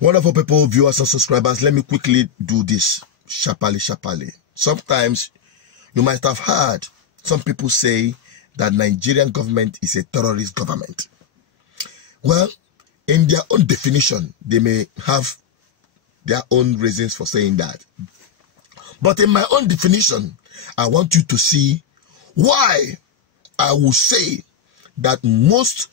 Wonderful people, viewers and subscribers, let me quickly do this sharply. Sometimes you might have heard some people say that Nigerian government is a terrorist government. Well, in their own definition, they may have their own reasons for saying that. But in my own definition, I want you to see why I will say that most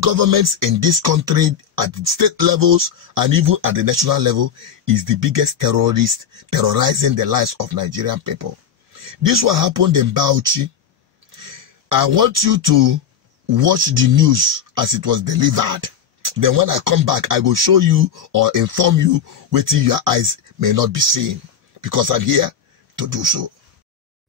governments in this country at the state levels and even at the national level is the biggest terrorist terrorizing the lives of Nigerian people. This what happened in Bauchi. I want you to watch the news as it was delivered. Then when I come back, I will show you or inform you what your eyes may not be seeing, because I'm here to do so.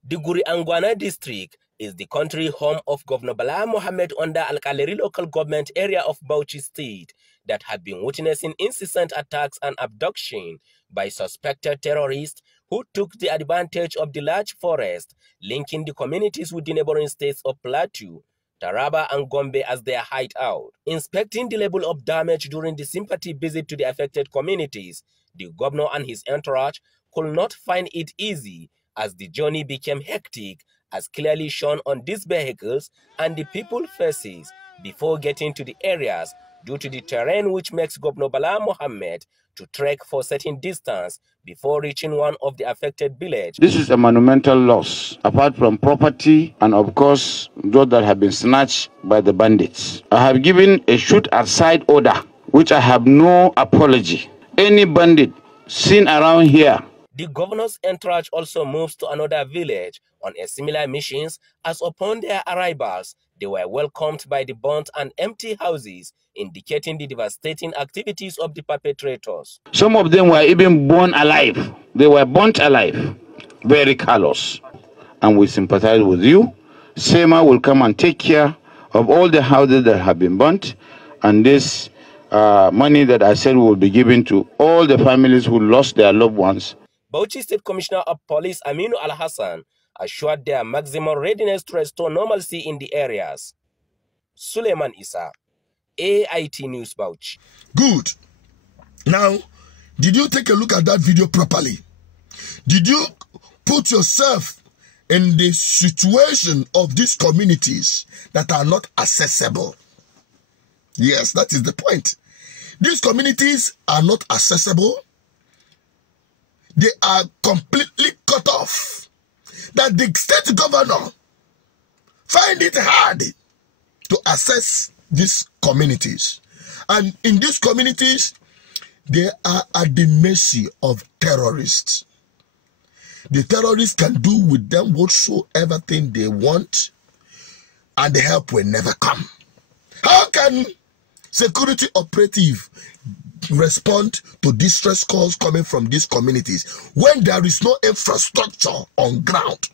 The Guri-Angwana district is the country home of Governor Bala Mohammed under Al-Kaleri local government area of Bauchi state that had been witnessing incessant attacks and abduction by suspected terrorists who took the advantage of the large forest linking the communities with the neighboring states of Plateau, Taraba and Gombe as their hideout. Inspecting the level of damage during the sympathy visit to the affected communities, the governor and his entourage could not find it easy as the journey became hectic, as clearly shown on these vehicles and the people's faces before getting to the areas due to the terrain which makes Governor Bala Mohammed to trek for a certain distance before reaching one of the affected villages. This is a monumental loss, apart from property and of course those that have been snatched by the bandits. I have given a shoot aside order, which I have no apology. Any bandit seen around here. The governor's entourage also moves to another village on a similar mission, as upon their arrivals, they were welcomed by the burnt and empty houses, indicating the devastating activities of the perpetrators. Some of them were even born alive. They were burnt alive, very callous. And we sympathize with you. SEMA will come and take care of all the houses that have been burnt, and this money that I said will be given to all the families who lost their loved ones. Bauchi State Commissioner of Police Aminu Al-Hassan assured their maximum readiness to restore normalcy in the areas. Suleiman Isa, AIT News, Bauchi. Good. Now, did you take a look at that video properly? Did you put yourself in the situation of these communities that are not accessible? Yes, that is the point. These communities are not accessible. They are completely cut off. That the state governor find it hard to access these communities. And in these communities, they are at the mercy of terrorists. The terrorists can do with them whatsoever thing they want, and the help will never come. How can security operative respond to distress calls coming from these communities when there is no infrastructure on ground?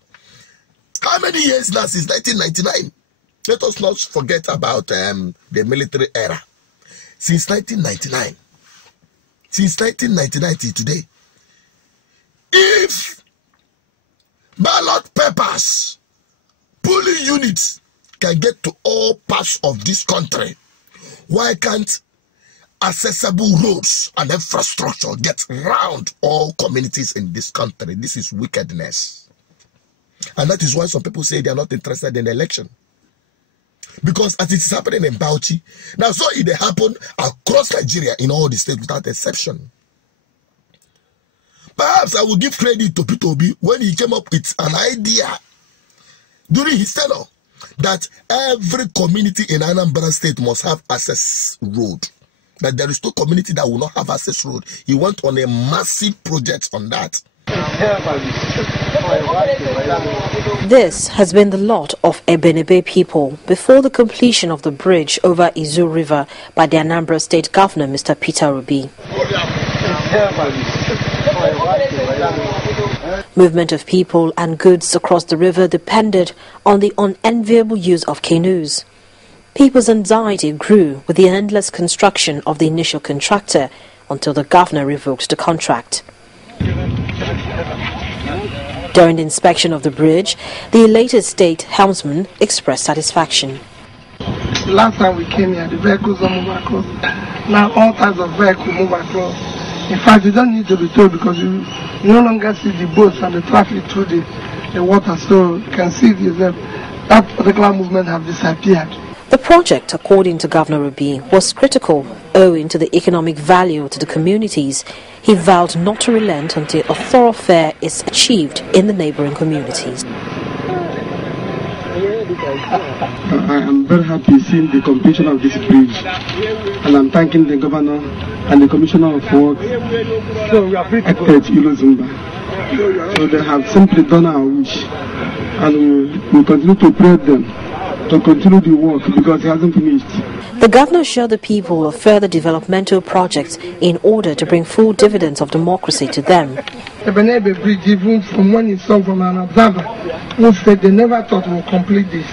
How many years now since 1999? Let us not forget about the military era. Since 1999. Since 1999 till today. If ballot papers, polling units can get to all parts of this country, why can't accessible roads and infrastructure get around all communities in this country? This is wickedness. And that is why some people say they are not interested in the election. Because as it is happening in Bauchi, now so it happened across Nigeria in all the states without exception. Perhaps I will give credit to Peter Obi when he came up with an idea during his tenure that every community in Anambra State must have access road. That there is no community that will not have access road. He went on a massive project on that. This has been the lot of Ebenebe people before the completion of the bridge over Izu River by the Anambra State Governor, Mr. Peter Obi. Movement of people and goods across the river depended on the unenviable use of canoes. People's anxiety grew with the endless construction of the initial contractor until the governor revoked the contract. During the inspection of the bridge, the elated state helmsman expressed satisfaction. The last time we came here, the vehicles don't move across. Now all types of vehicles move across. In fact, you don't need to be told because you no longer see the boats and the traffic through the water, so you can see it yourself. That particular movement have disappeared. The project, according to Governor Rabi, was critical owing to the economic value to the communities. He vowed not to relent until a thoroughfare is achieved in the neighboring communities. I am very happy seeing the completion of this bridge, and I'm thanking the governor and the commissioner of works, So they have simply done our wish, and we continue to pray them to continue the work because it hasn't finished. The governor assured the people of further developmental projects in order to bring full dividends of democracy to them. The Benebe Bridge, even from when it's saw from an observer, who said they never thought we would complete this.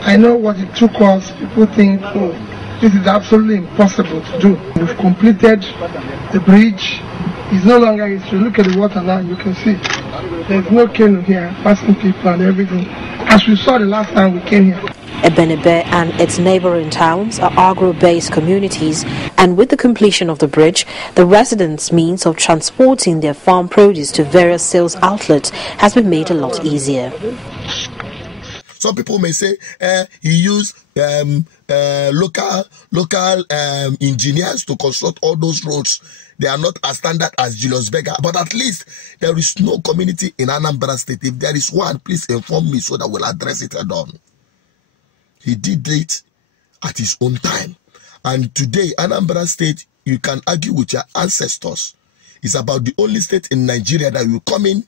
I know what it took us. People think, oh, this is absolutely impossible to do. We've completed the bridge. It's no longer history. Look at the water now, you can see. There's no canoe here, passing people and everything. As we saw the last time we came here. Ebenebe and its neighboring towns are agro-based communities, and with the completion of the bridge, the residents' means of transporting their farm produce to various sales outlets has been made a lot easier. Some people may say he used local engineers to construct all those roads. They are not as standard as Julius Berger, but at least there is no community in Anambra State. If there is one, please inform me so that we'll address it head on. He did it at his own time. And today, Anambra State, you can argue with your ancestors. It's about the only state in Nigeria that will come in.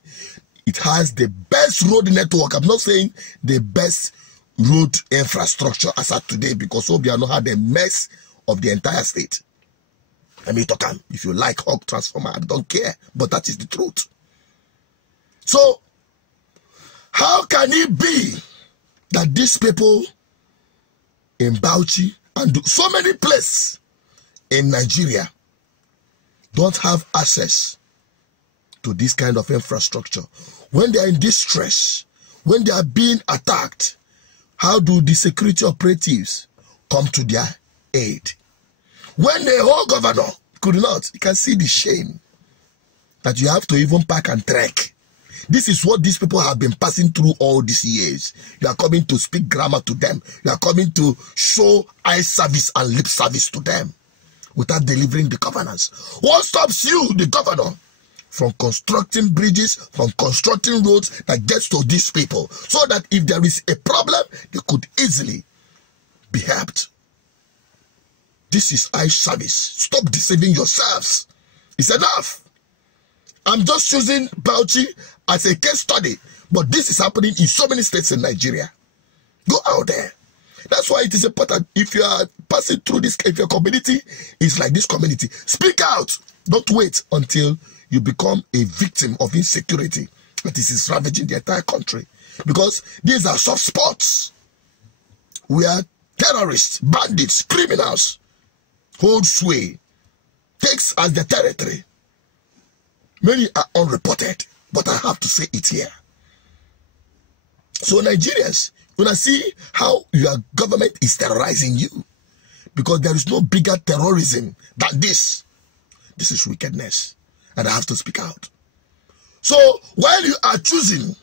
It has the best road network. I'm not saying the best road infrastructure as of today, because Obiano had a mess of the entire state. I mean, if you like hog transformer, I don't care, but that is the truth. So, how can it be that these people in Bauchi and so many places in Nigeria don't have access to this kind of infrastructure? When they are in distress, when they are being attacked, how do the security operatives come to their aid? When the whole governor could not, you can see the shame that you have to even pack and trek. This is what these people have been passing through all these years. You are coming to speak grammar to them. You are coming to show eye service and lip service to them without delivering the governance. What stops you, the governor, from constructing bridges, from constructing roads that gets to these people, so that if there is a problem, they could easily be helped? This is eye service. Stop deceiving yourselves. It's enough. I'm just choosing Bauchi as a case study, but this is happening in so many states in Nigeria. Go out there. That's why it is important. If you are passing through this, if your community is like this community, speak out. Don't wait until you become a victim of insecurity that is ravaging the entire country. Because these are soft spots where terrorists, bandits, criminals hold sway, takes as the territory. Many are unreported, but I have to say it here. So Nigerians, when I see how your government is terrorizing you, because there is no bigger terrorism than this. This is wickedness, and I have to speak out. So while you are choosing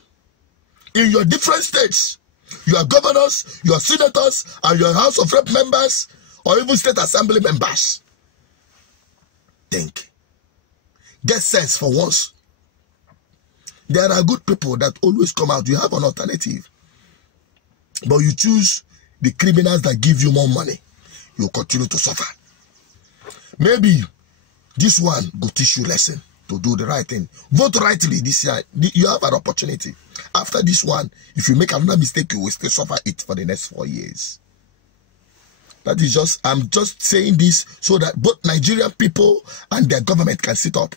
in your different states, your governors, your senators, and your House of Rep members, or even state assembly members, think. Get sense for once. There are good people that always come out. You have an alternative. But you choose the criminals that give you more money. You continue to suffer. Maybe this one will teach you a lesson to do the right thing. Vote rightly this year. You have an opportunity. After this one, if you make another mistake, you will still suffer it for the next 4 years. That is just, I'm just saying this so that both Nigerian people and their government can sit up.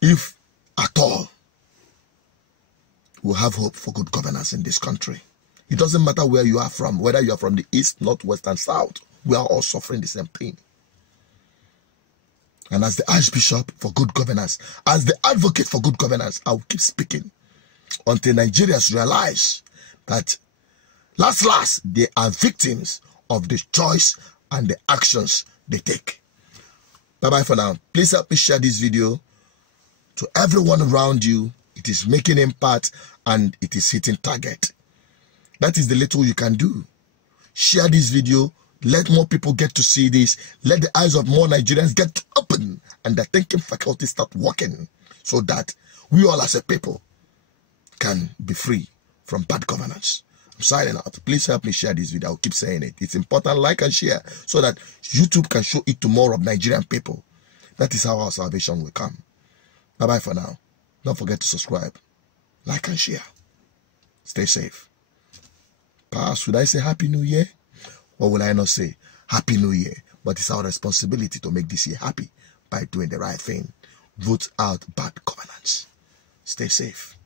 If at all, we'll have hope for good governance in this country. It doesn't matter where you are from, whether you are from the east, north, west, and south. We are all suffering the same pain. And as the Archbishop for good governance, as the advocate for good governance, I will keep speaking until Nigerians realize that Last, they are victims of the choice and the actions they take. Bye-bye for now. Please help me share this video to everyone around you. It is making impact and it is hitting target. That is the little you can do. Share this video. Let more people get to see this. Let the eyes of more Nigerians get open and the thinking faculty start working so that we all as a people can be free from bad governance. I'm signing out. Please help me share this video. I'll keep saying it. It's important. Like and share so that YouTube can show it to more of Nigerian people. That is how our salvation will come. Bye-bye for now. Don't forget to subscribe, like and share. Stay safe. Perhaps would I say Happy New Year? Or will I not say Happy New Year? But it's our responsibility to make this year happy by doing the right thing. Vote out bad governance. Stay safe.